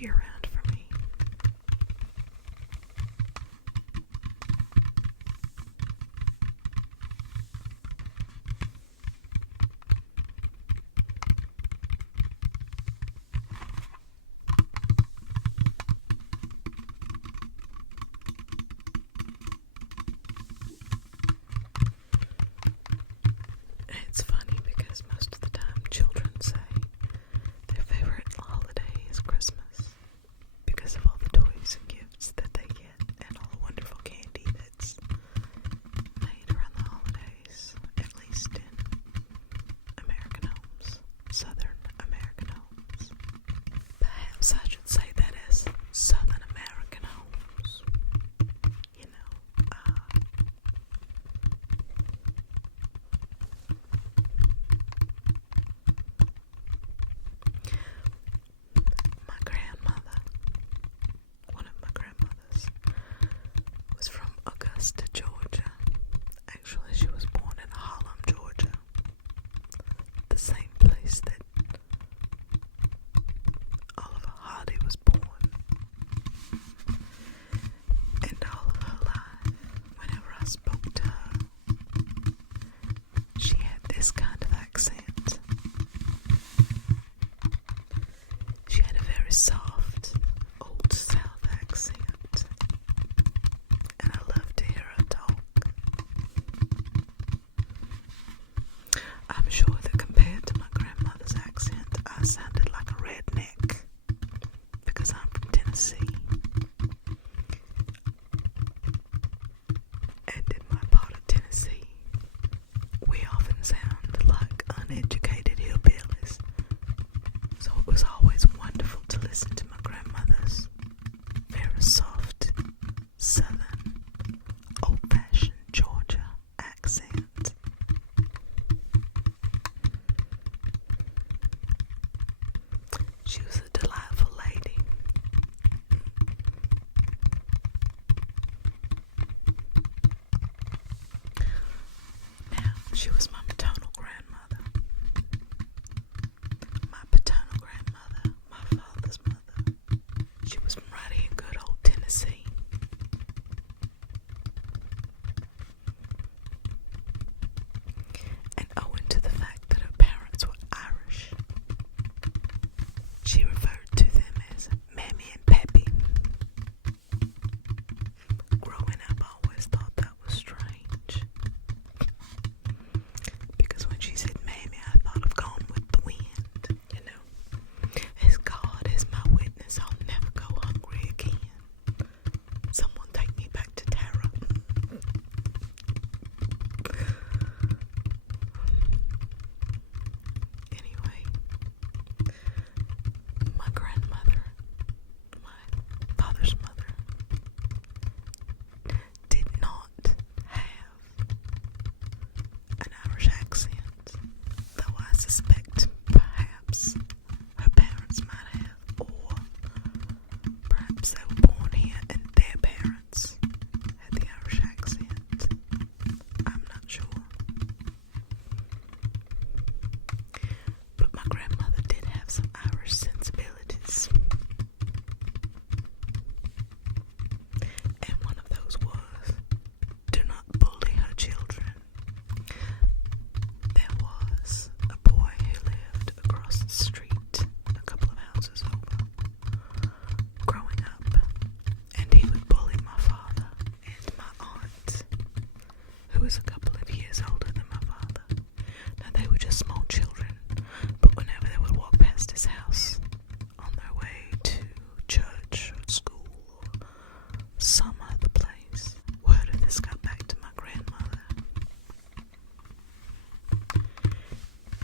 year-round for me. It's funny because most of the time children say their favorite holiday is Christmas because of all the toys and gifts that they get and all the wonderful candy that's made around the holidays, at least in American homes, Southern American homes. Perhaps I should say that as Southern American homes. You know, my grandmother, one of my grandmothers, was from Augusta, Georgia. Actually, she was born in Harlem, Georgia, the same place that Oliver Hardy was born. And all of her life, whenever I spoke to her, she had this kind of accent. She had a very soft, old South accent, and I loved to hear her talk. I'm sure that compared to my grandmother's accent, I sounded like a redneck, because I'm from Tennessee. And in my part of Tennessee, we often sound like uneducated hillbillies. So it was always wonderful to listen to my grandmother's very soft, southern, old-fashioned Georgia accent. She was a delightful lady. Now, she was my maternal grandmother. My paternal grandmother, my father's mother. She was from right here in good old Tennessee. And owing to the fact that her parents were Irish, she referred to them as Mammy and Pappy. Growing up, I always thought that was strange. Because when she said Mammy, I thought of Gone with the Wind. You know, as God is my witness, I'll never go hungry again. Someone take me back to Tara. Anyway, my grandmother, my father's mother, did not have an Irish accent, though I suspect perhaps her parents might have, or perhaps they were born here and their parents had the Irish accent. I'm not sure. But my grandmother did have some Irish sensibilities. And one of those was, do not bully her children. There was a boy who lived across the street, a couple of houses over, growing up, and he would bully my father and my aunt, who was a couple of years older than my father. Now, they were just small children, but whenever they would walk past his house on their way to church or school or some other place, word of this got back to my grandmother.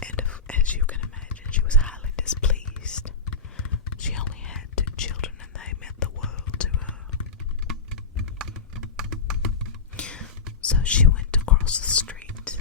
And as you can imagine, she was highly displeased. She only had 2 children and they meant the world to her. So she went across the street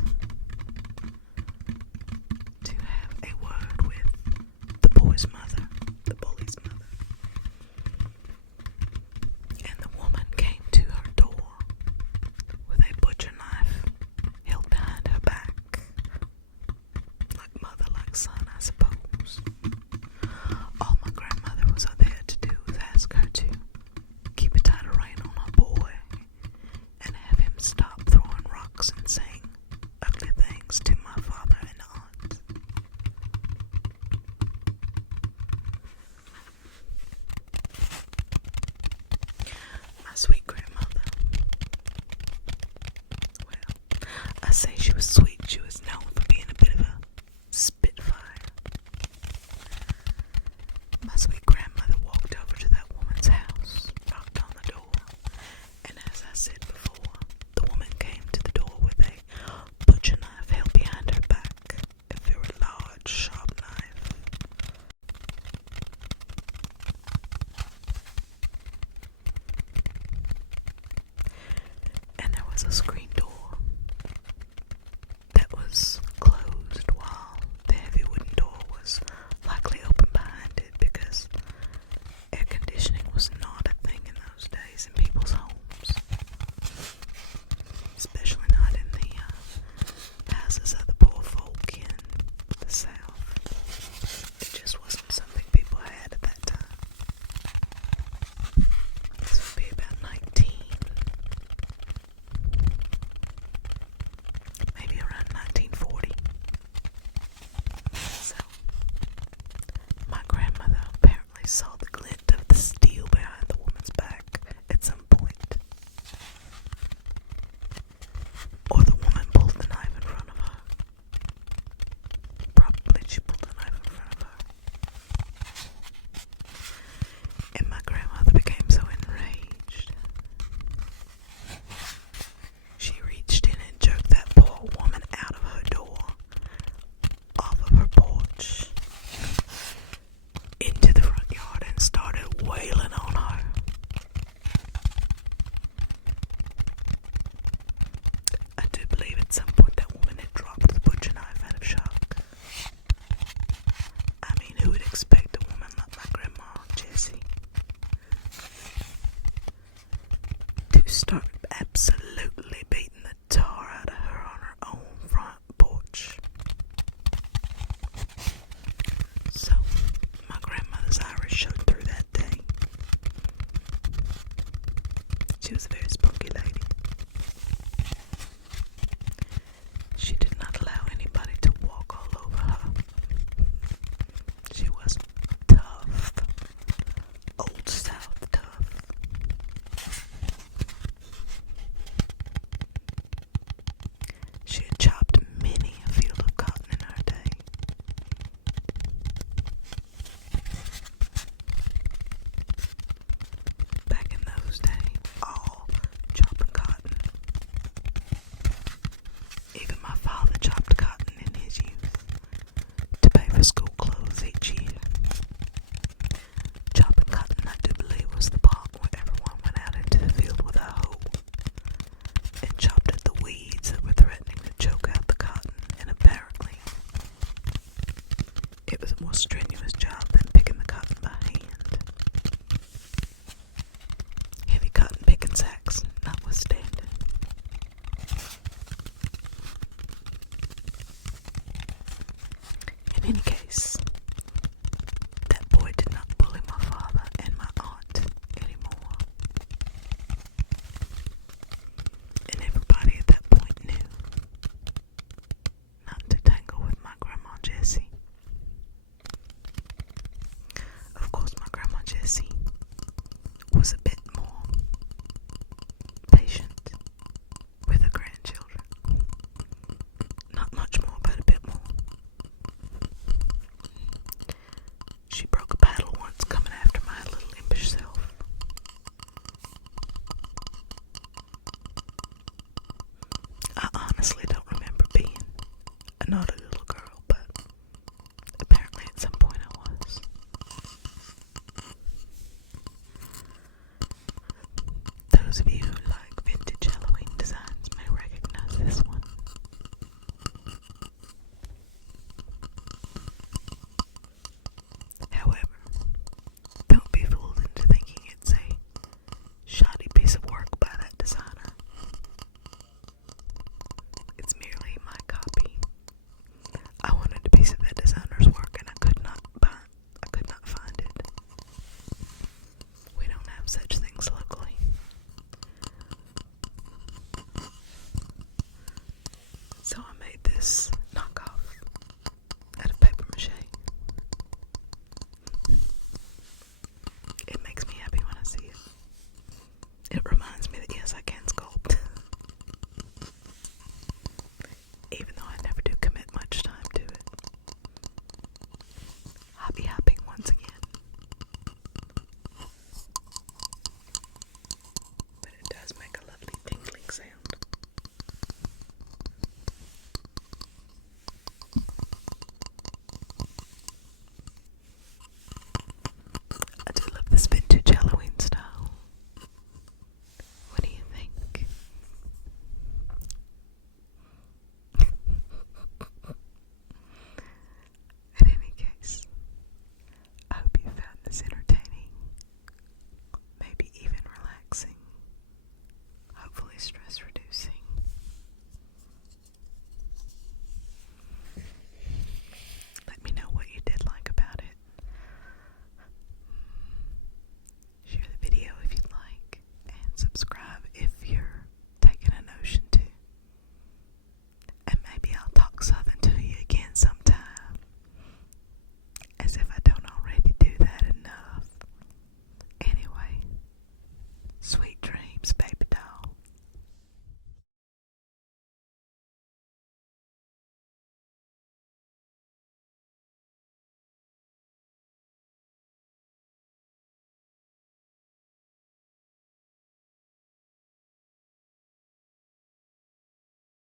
some point that woman had dropped the butcher knife out of shock. I mean, who would expect a woman like my grandma, Jessie, to start absolutely beating the tar out of her on her own front porch? So, my grandmother's Irish showed through that day. She was a very spunky lady. She did not allow anybody to walk all over her. She was tough. Old South tough. She had chopped many a field of cotton in her day. Back in those days, all chopping cotton. Even my father chopped cotton in his youth to pay for school clothes each year. Chopping cotton, I do believe, was the part where everyone went out into the field with a hoe and chopped at the weeds that were threatening to choke out the cotton, and apparently it was a more strenuous job than picking the cotton by hand. Heavy cotton picking sacks notwithstanding. In any case, that boy did not bully my father and my aunt anymore. And everybody at that point knew not to tangle with my grandma Jessie. Of course, my grandma Jessie was a bit more patient with her grandchildren. Not much more, but a bit more. She broke a paddle once coming after my little impish self. I honestly don't remember being a naughty little girl, but apparently at some point I was. Those of you who like vintage Halloween designs may recognize this one. However, don't be fooled into thinking it's a shoddy piece of work by that designer. It's merely my copy. I wanted a piece of that designer's work and I could not find it. We don't have such things locally. So I made this